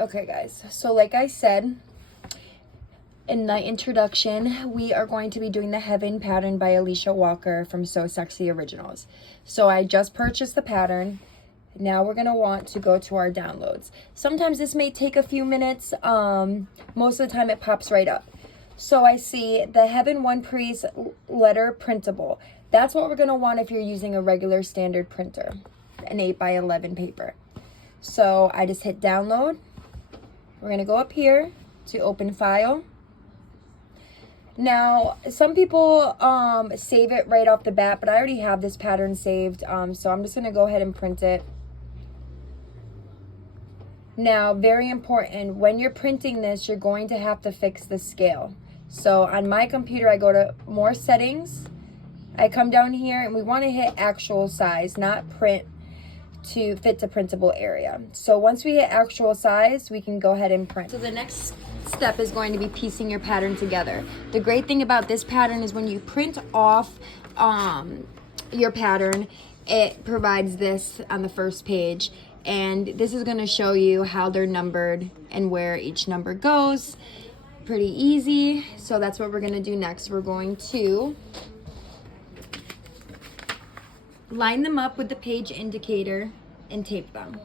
Okay guys, so like I said in the introduction, we are going to be doing the Heaven pattern by Alicia Walker from So Sexy Originals. So I just purchased the pattern. Now we're gonna want to go to our downloads. Sometimes this may take a few minutes. Most of the time it pops right up. So I see the Heaven One Piece letter printable. That's what we're gonna want if you're using a regular standard printer, an 8x11 paper. So I just hit download. We're gonna go up here to open file. Now, some people save it right off the bat, but I already have this pattern saved, so I'm just gonna go ahead and print it. Now, very important, when you're printing this, you're going to have to fix the scale. So on my computer, I go to more settings. I come down here and we want to hit actual size, not print to fit to printable area. So once we hit actual size, we can go ahead and print. So the next step is going to be piecing your pattern together. The great thing about this pattern is when you print off your pattern, it provides this on the first page. And this is going to show you how they're numbered and where each number goes. Pretty easy. So that's what we're going to do next. We're going to line them up with the page indicator and tape them.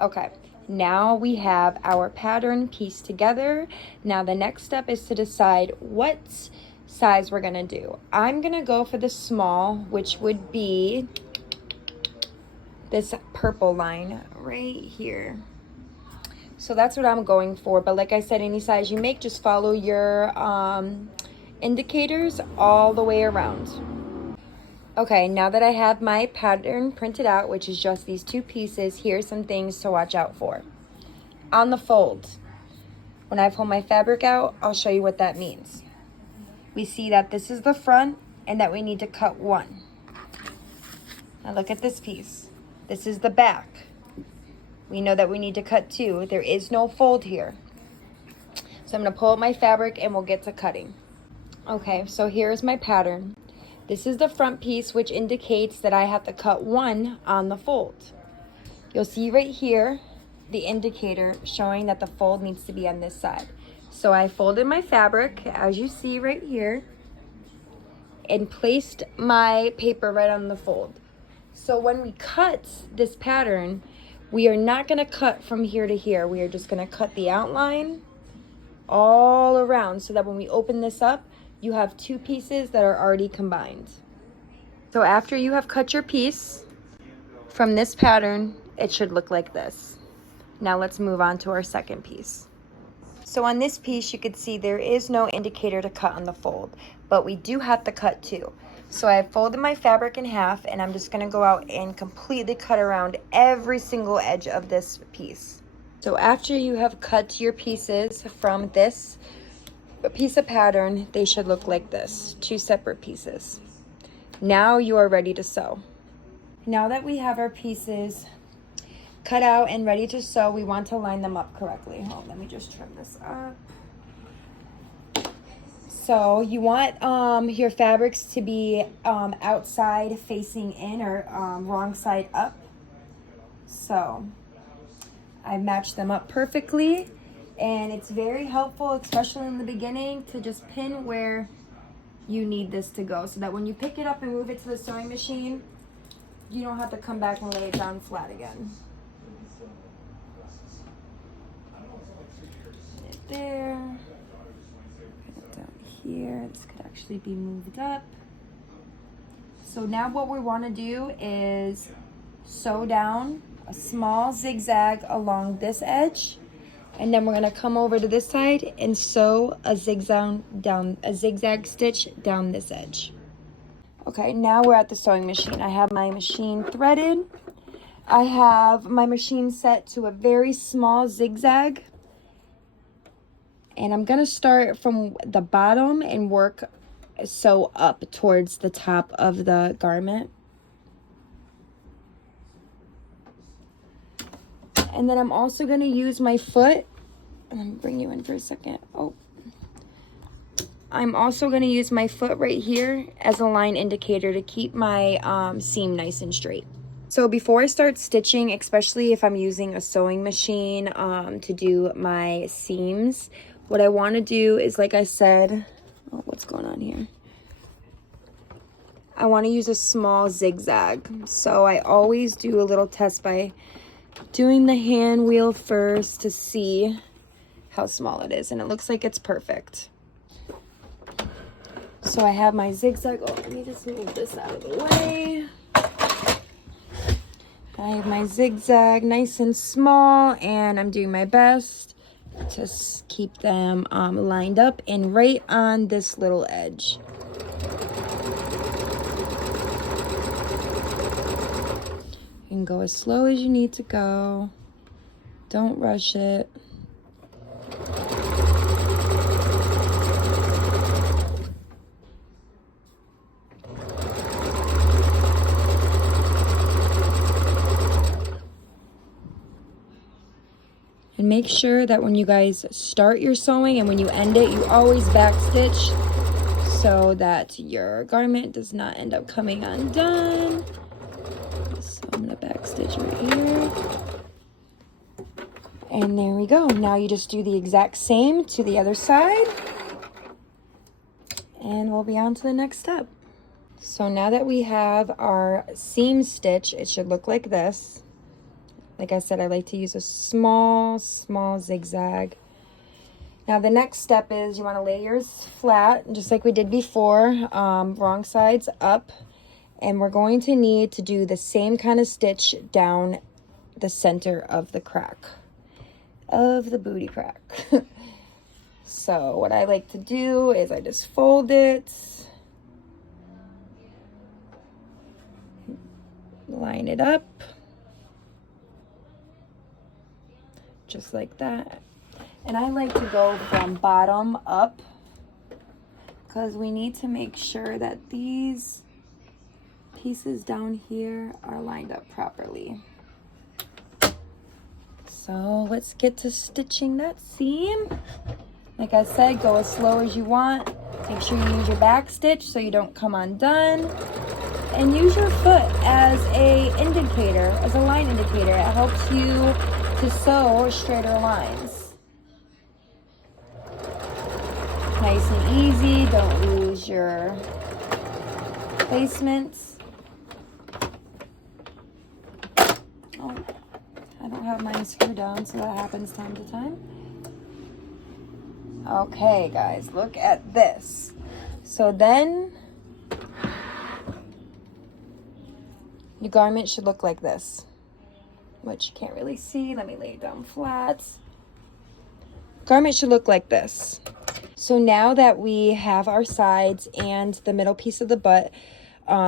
Okay, now we have our pattern pieced together. Now the next step is to decide what size we're going to do. I'm going to go for the small, which would be this purple line right here. So that's what I'm going for. But like I said, any size you make, just follow your indicators all the way around. Okay, now that I have my pattern printed out, which is just these two pieces, here's some things to watch out for. On the fold, when I pull my fabric out, I'll show you what that means. We see that this is the front and that we need to cut one. Now look at this piece. This is the back. We know that we need to cut two. There is no fold here. So I'm going to pull out my fabric and we'll get to cutting. Okay, so here's my pattern. This is the front piece, which indicates that I have to cut one on the fold. You'll see right here the indicator showing that the fold needs to be on this side. So I folded my fabric, as you see right here, and placed my paper right on the fold. So when we cut this pattern, we are not going to cut from here to here. We are just going to cut the outline all around so that when we open this up, you have two pieces that are already combined. So after you have cut your piece from this pattern, it should look like this. Now let's move on to our second piece. So on this piece, you could see there is no indicator to cut on the fold, but we do have to cut two. So I folded my fabric in half and I'm just gonna go out and completely cut around every single edge of this piece. So after you have cut your pieces from this piece of pattern, they should look like this, two separate pieces. Now you are ready to sew. Now that we have our pieces cut out and ready to sew, we want to line them up correctly. Hold on, let me just trim this up. So you want your fabrics to be outside facing in or wrong side up. So I matched them up perfectly, and it's very helpful, especially in the beginning, to just pin where you need this to go so that when you pick it up and move it to the sewing machine, you don't have to come back and lay it down flat again. Put it there. Put it down here. This could actually be moved up. So now what we want to do is sew down a small zigzag along this edge, and then we're going to come over to this side and sew a zigzag stitch down this edge. Okay, now we're at the sewing machine. I have my machine threaded. I have my machine set to a very small zigzag, and I'm going to start from the bottom and work sew up towards the top of the garment. And then I'm also going to use my foot. Let me bring you in for a second. Oh. I'm also going to use my foot right here as a line indicator to keep my seam nice and straight. So before I start stitching, especially if I'm using a sewing machine to do my seams, what I want to do is, like I said, oh, what's going on here? I want to use a small zigzag. So I always do a little test by doing the hand wheel first to see how small it is, and it looks like it's perfect. So I have my zigzag. Oh, let me just move this out of the way. I have my zigzag nice and small, and I'm doing my best to keep them lined up and right on this little edge. You can go as slow as you need to go. Don't rush it. And make sure that when you guys start your sewing and when you end it, you always backstitch so that your garment does not end up coming undone. So I'm gonna backstitch right here. And there we go. Now you just do the exact same to the other side. And we'll be on to the next step. So now that we have our seam stitch, it should look like this. Like I said, I like to use a small zigzag. Now the next step is you want to lay yours flat, just like we did before, wrong sides up. And we're going to need to do the same kind of stitch down the center of the crack, of the booty crack. So what I like to do is I just fold it, line it up, just like that. And I like to go from bottom up because we need to make sure that these pieces down here are lined up properly. So let's get to stitching that seam. Like I said, go as slow as you want. Make sure you use your back stitch so you don't come undone. And use your foot as a indicator, as a line indicator. It helps you to sew straighter lines. Nice and easy. Don't lose your placements. Oh, I don't have mine screwed down, so that happens time to time. Okay, guys, look at this. So then your garment should look like this, which you can't really see. Let me lay it down flat. Garment should look like this. So now that we have our sides and the middle piece of the butt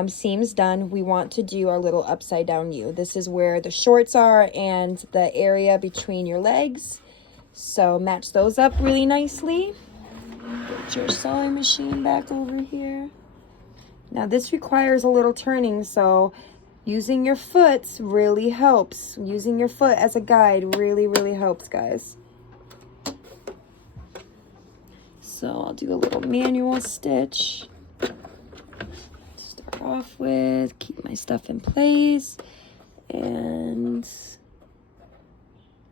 seams done, we want to do our little upside down U. This is where the shorts are and the area between your legs. So match those up really nicely. Get your sewing machine back over here. Now this requires a little turning, so using your foot really helps. Using your foot as a guide really helps, guys. So I'll do a little manual stitch. Start off with, keep my stuff in place, and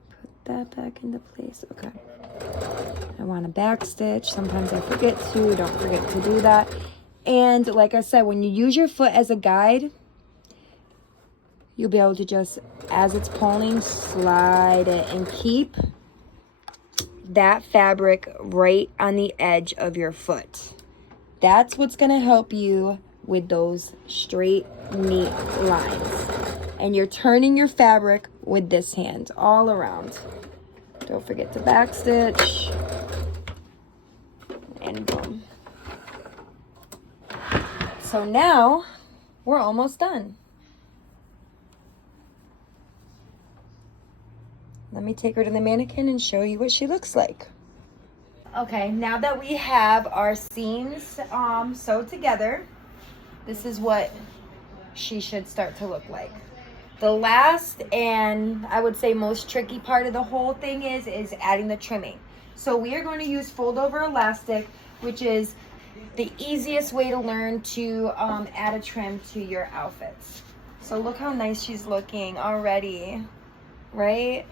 put that back into place. Okay. I want to back stitch. Sometimes I forget to. Don't forget to do that. And like I said, when you use your foot as a guide, you'll be able to just, as it's pulling, slide it and keep that fabric right on the edge of your foot. That's what's going to help you with those straight, neat lines. And you're turning your fabric with this hand all around. Don't forget to back stitch. And boom. So now we're almost done. Let me take her to the mannequin and show you what she looks like. Okay, now that we have our seams sewed together, this is what she should start to look like. The last and I would say most tricky part of the whole thing is adding the trimming. So we are going to use fold over elastic, which is the easiest way to learn to add a trim to your outfits. So look how nice she's looking already, right?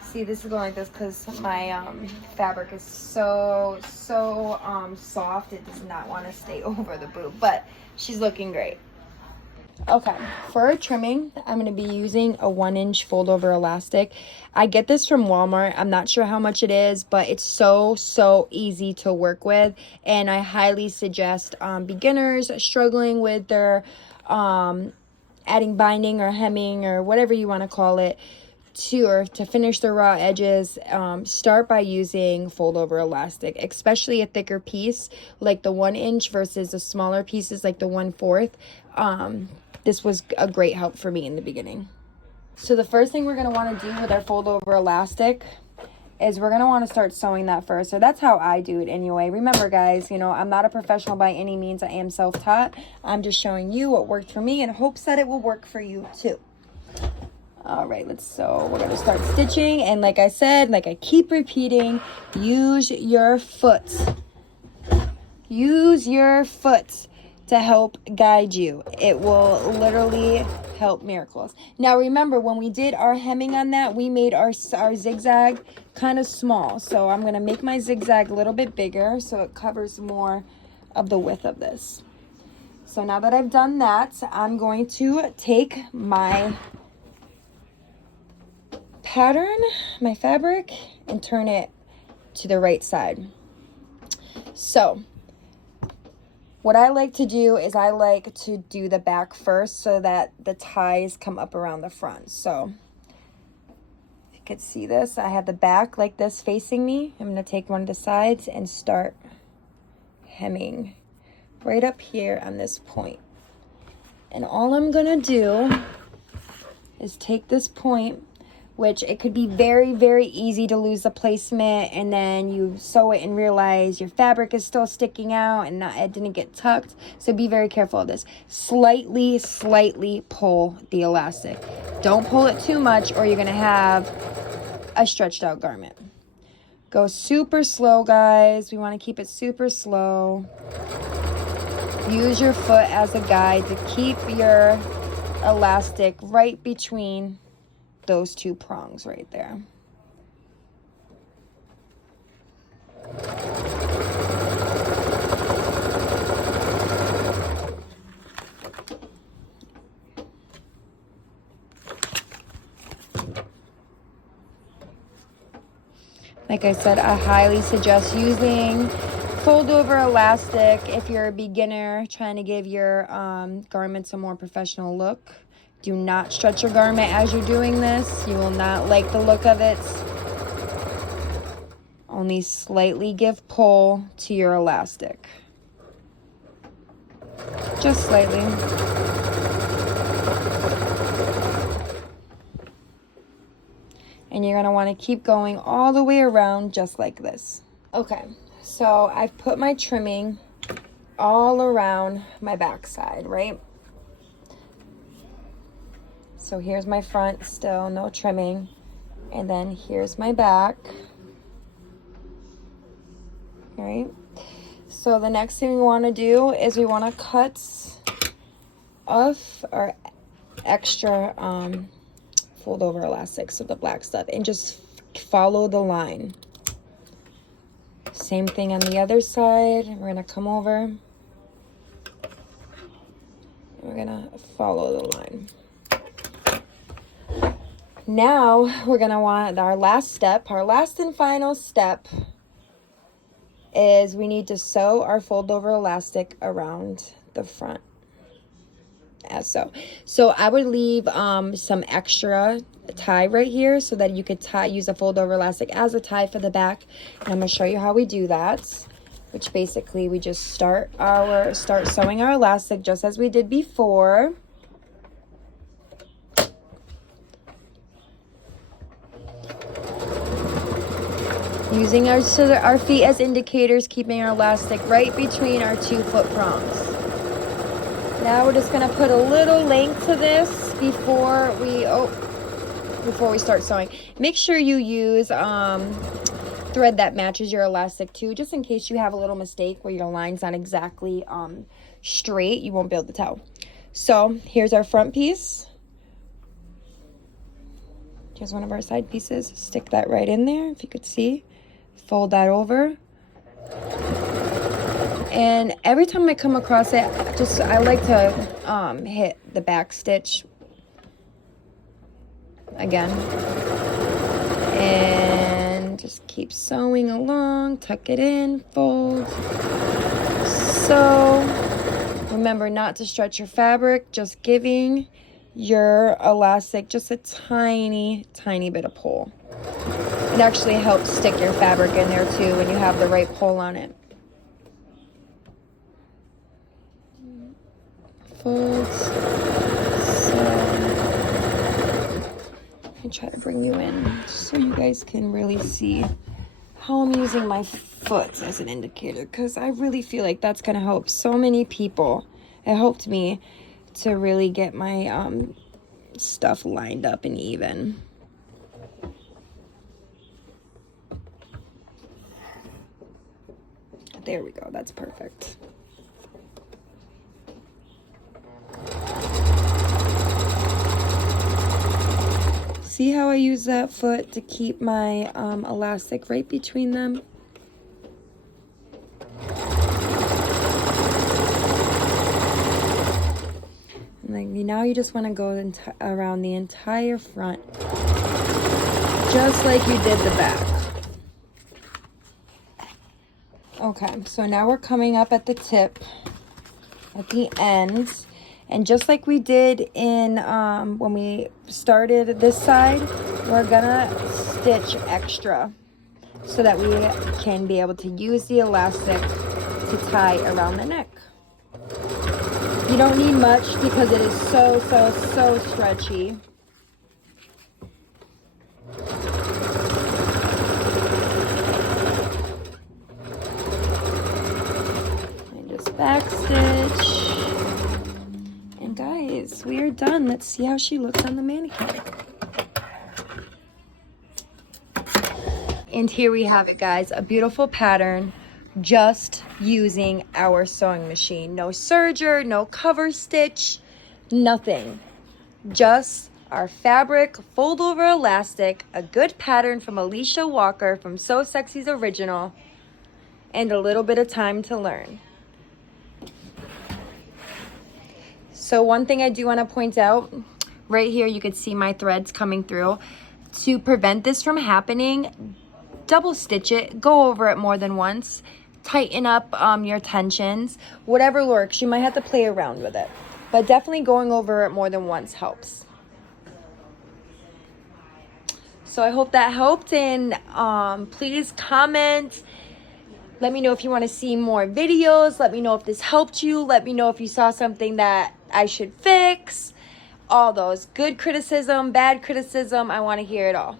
See, this is going like this because my fabric is so soft. It does not want to stay over the boob, but she's looking great. Okay, for trimming, I'm going to be using a 1-inch fold over elastic. I get this from Walmart. I'm not sure how much it is, but it's so easy to work with. And I highly suggest beginners struggling with their adding binding or hemming or whatever you want to call it to finish the raw edges. Start by using fold over elastic, especially a thicker piece like the 1-inch versus the smaller pieces like the 1/4. This was a great help for me in the beginning. So the first thing we're going to want to do with our fold over elastic is we're going to want to start sewing that first. So that's how I do it anyway. Remember, guys, you know, I'm not a professional by any means. I am self-taught. I'm just showing you what worked for me in hopes that it will work for you too. All right, so we're going to start stitching. And like I said, like I keep repeating, use your foot. Use your foot to help guide you. It will literally help miracles. Now remember, when we did our hemming on that, we made our zigzag kind of small. So I'm going to make my zigzag a little bit bigger so it covers more of the width of this. So now that I've done that, I'm going to take my pattern, my fabric, and turn it to the right side. So what I like to do is I like to do the back first so that the ties come up around the front. So if you could see this, I have the back like this facing me. I'm going to take one of the sides and start hemming right up here on this point. And all I'm going to do is take this point, which it could be very easy to lose the placement, and then you sew it and realize your fabric is still sticking out and it didn't get tucked. So be very careful of this. Slightly pull the elastic. Don't pull it too much or you're going to have a stretched out garment. Go super slow, guys. We want to keep it super slow. Use your foot as a guide to keep your elastic right between those two prongs right there. Like I said, I highly suggest using fold over elastic if you're a beginner trying to give your garments a more professional look. Do not stretch your garment as you're doing this. You will not like the look of it. Only slightly give pull to your elastic. Just slightly. And you're going to want to keep going all the way around just like this. Okay, so I've put my trimming all around my backside, right? So here's my front, still no trimming. And then here's my back. All right. So the next thing we want to do is we want to cut off our extra fold over elastics of the black stuff and just follow the line. Same thing on the other side. We're going to come over. And we're going to follow the line. Now we're going to want our last step, our last and final step is we need to sew our fold over elastic around the front as so. So I would leave some extra tie right here so that you could use a fold over elastic as a tie for the back. And I'm going to show you how we do that, which basically we just start sewing our elastic just as we did before. Using our feet as indicators, keeping our elastic right between our 2 foot prongs. Now we're just going to put a little length to this before we start sewing. Make sure you use thread that matches your elastic too, just in case you have a little mistake where your line's not exactly straight. You won't be able to tell. So here's our front piece. Here's one of our side pieces. Stick that right in there, if you could see. Fold that over. And every time I come across it, I like to hit the back stitch again. And just keep sewing along, tuck it in, fold. So remember not to stretch your fabric, just giving your elastic just a tiny, tiny bit of pull. It actually helps stick your fabric in there too when you have the right pull on it. Fold. So I try to bring you in so you guys can really see how I'm using my foot as an indicator, because I really feel like that's going to help so many people. It helped me to really get my stuff lined up and even. There we go. That's perfect. See how I use that foot to keep my elastic right between them? And then now you just want to go around the entire front, just like you did the back. Okay, so now we're coming up at the tip, at the end. And just like we did in when we started this side, we're gonna stitch extra so that we can be able to use the elastic to tie around the neck. You don't need much because it is so, so, so stretchy. And just back stitch. And guys, we are done. Let's see how she looks on the mannequin. And here we have it, guys. A beautiful pattern just using our sewing machine. No serger, no cover stitch, nothing. Just our fabric, fold over elastic, a good pattern from Alicia Walker from Sew Sexy's Original, and a little bit of time to learn. So one thing I do want to point out, right here you could see my threads coming through. To prevent this from happening, double stitch it, go over it more than once, tighten up your tensions, whatever works. You might have to play around with it, but definitely going over it more than once helps. So I hope that helped, and please comment. Let me know if you want to see more videos. Let me know if this helped you. Let me know if you saw something that I should fix. All those. Good criticism, bad criticism. I want to hear it all.